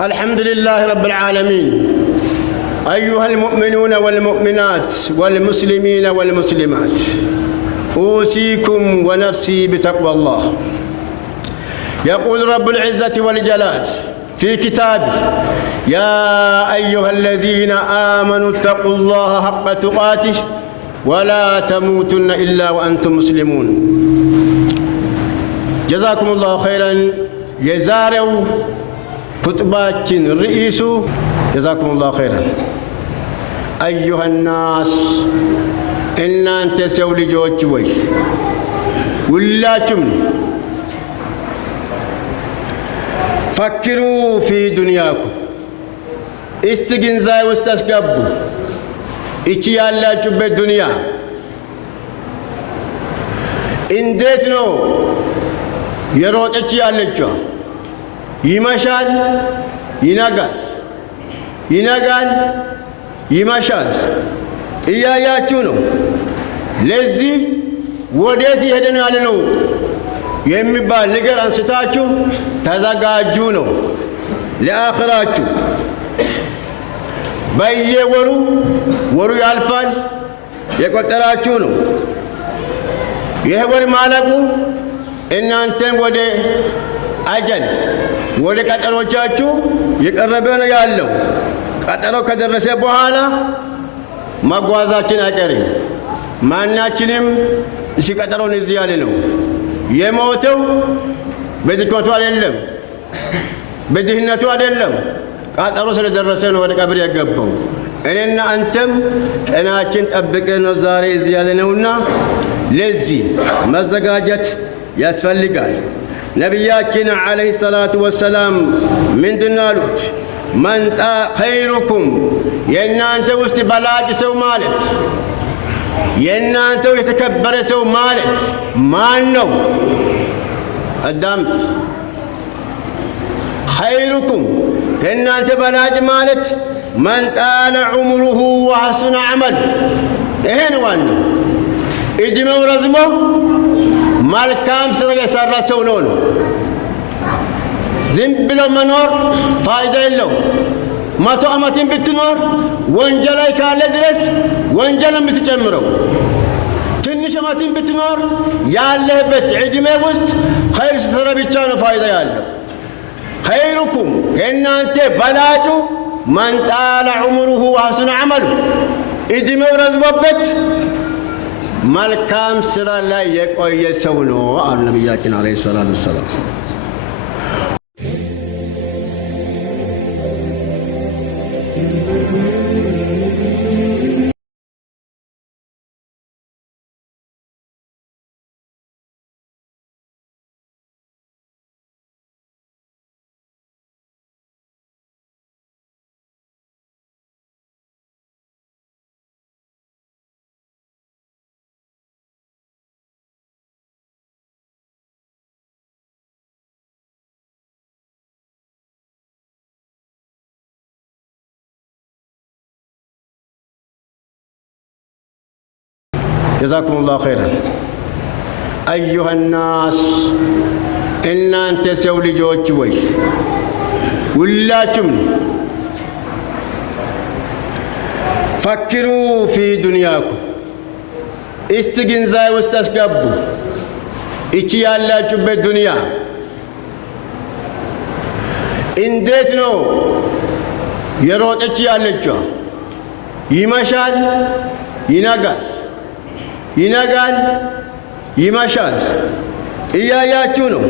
الحمد لله رب العالمين. أيها المؤمنون والمؤمنات والمسلمين والمسلمات، أوصيكم ونفسي بتقوى الله. يقول رب العزة والجلال في كتابه: يا أيها الذين آمنوا اتقوا الله حق تقاته ولا تموتن إلا وأنتم مسلمون. جزاكم الله خيرا. يزاروا خطباتين الرئيس جزاكم الله خيرا. أيها الناس، إن أنت سولي جوتشوي ولا تمني، فكروا في دنياكم. استجنزاي واستسقبوا إيشي الله جب الدنيا. إن ديتنو يروت إيشي الله جوا يمشال ينقل ينقل يمشال إياه ياتونو لذي وديتي هدنا على የሚባል ነገር አንስታችሁ ተዘጋጁ ነው ለአኺራችሁ። በየወሩ ወሩ ያልፋል፣ የቆጠራችሁ ነው። ይህ ወር ማለቁ እናንተን ወደ አጀል ወደ ቀጠሮቻችሁ የቀረበ ነው ያለው። ቀጠሮ ከደረሰ በኋላ መጓዛችን አይቀርም። ማናችንም እሺ ቀጠሮን እዚህ ያለ ነው። የሞተው በድክመቱ አይደለም፣ በድህነቱ አይደለም፣ ቀጠሮ ስለደረሰ ነው ወደ ቀብር የገባው። እኔና አንተም ቀናችን ጠብቀን ነው ዛሬ እዚህ ያለነውና ለዚህ መዘጋጀት ያስፈልጋል። ነቢያችን ዓለይሂ ሰላቱ ወሰላም ምንድን አሉት? መንጣ ኸይሩኩም፣ የእናንተ ውስጥ በላጭ ሰው ማለት የእናንተው የተከበረ ሰው ማለት ማን ነው? አዳምጥ። ኸይሩኩም ከእናንተ በላጭ ማለት መን ጣለ ዑምሩሁ ወሐሱነ ዐመሉ። ይሄ ነው ዋናው። ዕድሜው ረዝሞ መልካም ስራ የሰራ ሰው ነው። ዝም ብሎ መኖር ፋይዳ የለው። 100 ዓመትን ብትኖር ወንጀል ላይ ካለ ድረስ ወንጀልን ብትጨምረው፣ ትንሽ ዓመትን ብትኖር ያለህበት ዕድሜ ውስጥ ኸይር ስትሰራ ብቻ ነው ፋይዳ ያለው። ኸይሩኩም ከእናንተ በላጩ መን ጣለ ዑምሩሁ ወሐሱነ ዐመሉ፣ ዕድሜው ረዝሞበት መልካም ስራ ላይ የቆየ ሰው ነው አሉ ነቢያችን ዓለይሂ ሰላቱ ወሰላም። جزاكم الله خيرا. أيها الناس، إن أنت سولي جوتشوي ولا تمني، فكروا في دنياكم. استجنزاي واستسقبوا إيشي الله جب الدنيا. إن ديتنو يروت إيشي الله جوا يمشال ينقل ይነጋል ይመሻል፣ እያያችሁ ነው።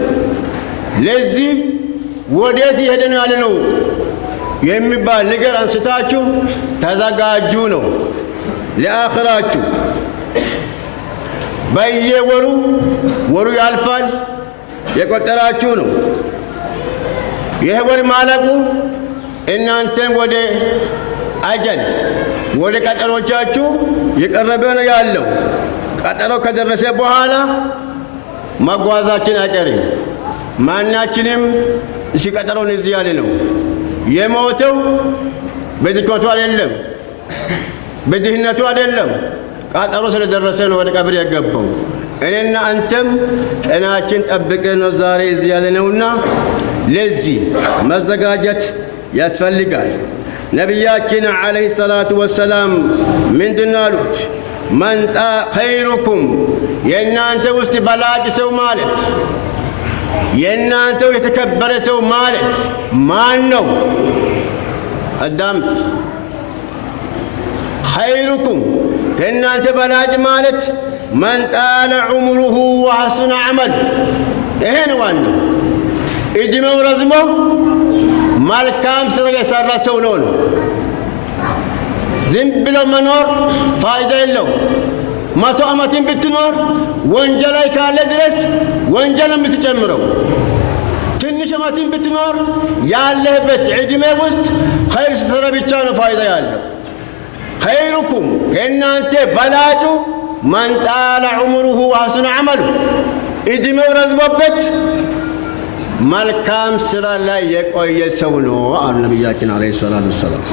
ለዚህ ወዴት ይሄደን ያለ ነው የሚባል ነገር አንስታችሁ ተዘጋጁ ነው ለአኺራችሁ። በየወሩ ወሩ ያልፋል፣ የቆጠራችሁ ነው። ይህ ወር ማለቁ እናንተን ወደ አጀል ወደ ቀጠሮቻችሁ የቀረበ ነው ያለው። ቀጠሮ ከደረሰ በኋላ መጓዛችን አይቀርም። ማናችንም እሺ ቀጠሮን እዚህ ያለ ነው። የሞተው በድክመቱ አይደለም፣ በድህነቱ አይደለም፣ ቀጠሮ ስለደረሰ ነው ወደ ቀብር የገባው። እኔና አንተም ቀናችን ጠብቀን ነው ዛሬ እዚህ ያለነውና ለዚህ መዘጋጀት ያስፈልጋል። ነቢያችን ዓለይሂ ሰላቱ ወሰላም ምንድን አሉት? መንጣ ኸይሩኩም የእናንተ ውስጥ በላጭ ሰው ማለት የእናንተው የተከበረ ሰው ማለት ማን ነው? አዳምጥ። ኸይሩኩም ከእናንተ በላጭ ማለት መን ጣለ ዑምሩሁ ወሐሱነ ዐመሉ። ይሄ ነው ዋናው። ዕድሜው ረዝሞ መልካም ስራ የሰራ ሰው ነው። ዝም ብሎ መኖር ፋይዳ የለው። 100 ዓመትን ብትኖር ወንጀል ላይ ካለ ድረስ ወንጀል የምትጨምረው። ትንሽ ዓመትን ብትኖር ያለህበት ዕድሜ ውስጥ ኸይር ስትሰራ ብቻ ነው ፋይዳ ያለው። ኸይሩኩም ከእናንተ በላጩ መን ጣለ ዑምሩሁ ወሐሱነ ዐመሉ ዕድሜው ረዝሞበት መልካም ስራ ላይ የቆየ ሰው ነው አሉ ነቢያችን ዓለይሂ ሰላቱ ወሰላም።